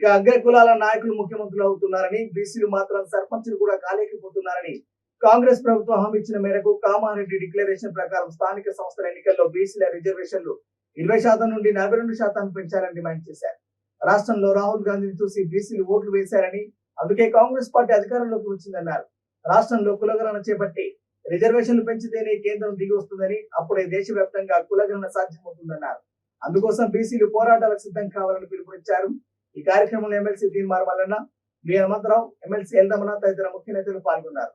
ఇక అగ్ర కులాల నాయకులు ముఖ్యమంత్రులు అవుతున్నారని బీసీలు మాత్రం సర్పంచులు కూడా కాలేకపోతున్నారని కాంగ్రెస్ ప్రభుత్వం హామీ ఇచ్చిన మేరకు కామారెడ్డి డిక్లరేషన్ ప్రకారం స్థానిక సంస్థల ఎన్నికల్లో బీసీల రిజర్వేషన్లు ఇరవై శాతం నుండి నలభై రెండు శాతానికి పెంచాలని డిమాండ్ చేశారు. రాష్ట్రంలో రాహుల్ గాంధీని చూసి బీసీలు ఓట్లు వేశారని అందుకే కాంగ్రెస్ పార్టీ అధికారంలోకి వచ్చిందన్నారు. రాష్ట్రంలో కులగణన చేపట్టి రిజర్వేషన్లు పెంచితేనే కేంద్రం దిగి వస్తుందని అప్పుడే దేశవ్యాప్తంగా కులగణన సాధ్యమవుతుందన్నారు. అందుకోసం బీసీలు పోరాటాలకు సిద్ధం కావాలని పిలుపునిచ్చారు. ఈ కార్యక్రమంలో ఎమ్మెల్సీ దీని మార్మల్లన్న మీ హనుమంతరావు ఎమ్మెల్సీ ఎల్దమన తదితర ముఖ్య నేతలు పాల్గొన్నారు.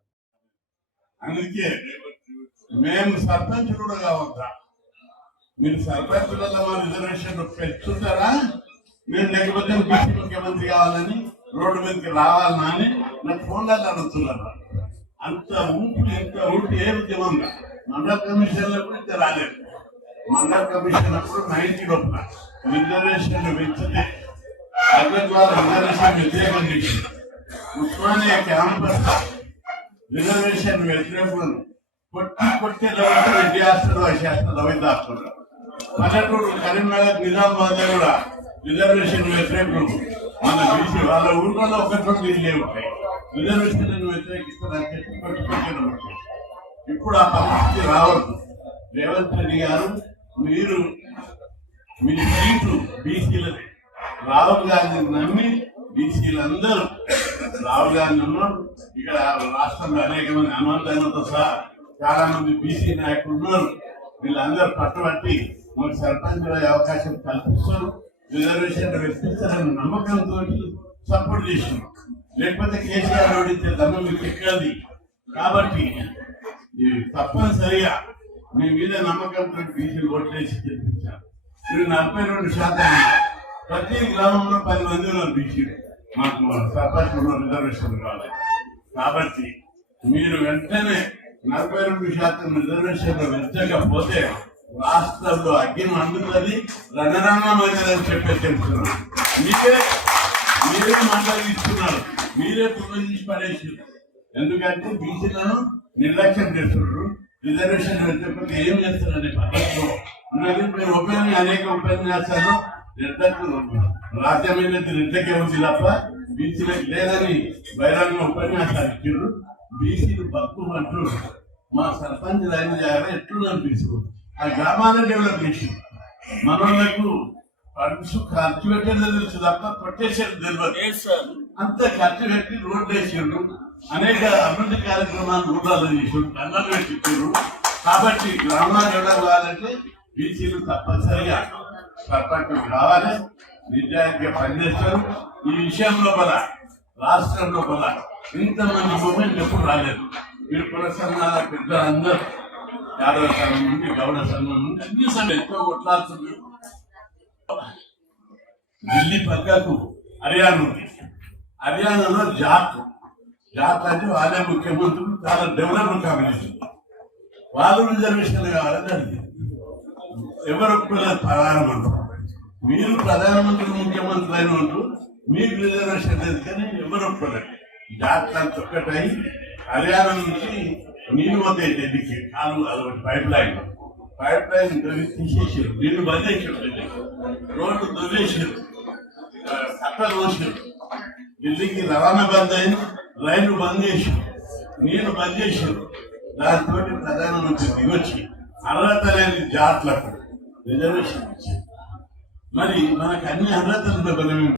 అందుకే మేము సర్పంచ్ కూడా కావద్దా? మీరు సర్పంచులలో మా రిజర్వేషన్ పెంచుతారా? మీరు లేకపోతే బీసీ ముఖ్యమంత్రి కావాలని రోడ్డు మీదకి రావాలనా అని నాకు ఫోన్లలో అడుగుతున్నారు? అంత ఊపి ఎంత ఊపి ఏ ఉద్యమం మండల కమిషన్లో కూడా ఇంత రాలేదు. మండల కమిషన్ అప్పుడు నైన్టీ లోపల. రిజర్వేషన్ పెంచితే అగ్రద్వార రిజర్వేషన్ వ్యతిరేకం చేసి ఉస్మానియా క్యాంపస్ రిజర్వేషన్ వ్యతిరేకులను కొట్టి కొట్టి లెవెల్ రెడ్డి హాస్టల్ శాస్త్రం రవీంద్ర పల్లెటూరు కరీంనగర్ నిజామాబాద్ కూడా రిజర్వేషన్ వ్యతిరేకులు మన బీసీ వాళ్ళ ఊళ్ళో ఒకటి రెండు ఉంటాయి రిజర్వేషన్ వ్యతిరేకిస్తారని చెప్పి కొట్టి కొట్టిన ఇప్పుడు ఆ పరిస్థితి రావద్దు. రేవంత్ రెడ్డి గారు మీరు మీ సీటు బీసీలది. రాహుల్ గాంధీని నమ్మి బీసీలందరూ రాహుల్ గాంధీ ఉన్నారు ఇక్కడ రాష్ట్రంలో అనేక మంది హనుమంతైనతో సహా చాలా మంది బీసీ నాయకులు ఉన్నారు. వీళ్ళందరూ పట్టుబట్టి మాకు సర్పంచ్ అవకాశం కల్పిస్తారు. రిజర్వేషన్ వ్యక్తిస్తారని నమ్మకంతో సపోర్ట్ చేసినాం లేకపోతే కేసీఆర్ ఓడించే దమ్ము మీకు ఎక్కది కాబట్టి తప్పనిసరిగా మీ మీద నమ్మకంతో బీసీలు ఓట్లేసి గెలిపించారు మీరు నలభై రెండు శాతం ప్రతి గ్రామంలో పది మంది ఉన్నారు బీసీలు మాకు సర్పంచ్ రిజర్వేషన్ కావాలి కాబట్టి మీరు వెంటనే నలభై రెండు శాతం రిజర్వేషన్ పెంచకపోతే రాష్ట్రంలో అగ్ని అందుతుంది రణరంగమైనదని చెప్పి తెలుస్తున్నాను మీరే మీరే మండలి ఇస్తున్నారు మీరే పునరుద్ధరించి పడేసి ఎందుకంటే బీసీలను నిర్లక్ష్యం చేస్తున్నారు. రిజర్వేషన్ పెట్టకపోతే ఏం చేస్తున్నారు? పద్ధతిలో ఉన్నది. మీరు ఉపయోగం అనేక ఉపన్యాసాలు రాజ్యమైనది రెడ్లకే ఉంది తప్ప బీసీలకు లేదని బహిరంగ ఉపన్యాసాలు ఇచ్చారు బీసీలు భక్తులు అంటూ మా సర్పంచ్ లైన్ చేయాలి ఎట్లున్నారు బీసీలు ఆ గ్రామాలను డెవలప్ చేసి మనోళ్ళకు ఖర్చు ఖర్చు పెట్టేది తెలుసు తప్ప కొట్టేసేది తెలియదు. అంత ఖర్చు పెట్టి రోడ్లు వేసిండ్రు. అనేక అభివృద్ధి కార్యక్రమాలు రూపాలు చేసిండ్రు. కన్నలు పెట్టించారు కాబట్టి గ్రామాలు డెవలప్ కావాలంటే బీసీలు తప్పనిసరిగా సర్పంచ్ రావాలి. నిజాయితీగా పనిచేస్తారు. ఈ విషయం లోపల రాష్ట్రం లోపల ఇంతమంది మూమెంట్ ఎప్పుడు రాలేదు. మీరు కుల సంఘాల పెద్దలందరూ యాదవ సంఘం నుండి గౌడ సంఘం నుండి అన్ని సంఘం ఎంతో కొట్లాడుతున్నారు. ఢిల్లీ పక్కకు హర్యానా ఉంది. హర్యానాలో జాట్ జాట్ అంటే వాళ్ళే ముఖ్యమంత్రులు చాలా డెవలప్మెంట్ కమ్యూనిటీ వాళ్ళు రిజర్వేషన్ కావాలని అడిగింది ఎవరు ఒప్పుకోలేదు ప్రధానమంత్రి మీరు ప్రధానమంత్రి ముఖ్యమంత్రి అయిన వాళ్ళు మీకు రిజర్వేషన్ లేదు కానీ ఎవరు ఒప్పుకోలేదు జాట్ ఒక్కటై హర్యానా నుంచి నీళ్ళు పోతాయి ఢిల్లీకి కాలు అదొకటి పైప్ లైన్. పైప్ లైన్ తవ్వి తీసేసారు. నీళ్ళు బంద్ చేసారు రోడ్డు దువ్వేసారు కట్టలు పోసారు. ఢిల్లీకి రవాణా బంద్ అయింది. రైళ్ళు బంద్ చేశారు. నీళ్ళు బంద్ చేశారు. దాంతో ప్రధానమంత్రి దిగొచ్చి అర్హత లేని జాట్లకు రిజర్వేషన్ ఇచ్చారు. మరి మనకు అన్ని అర్హతలు బలమే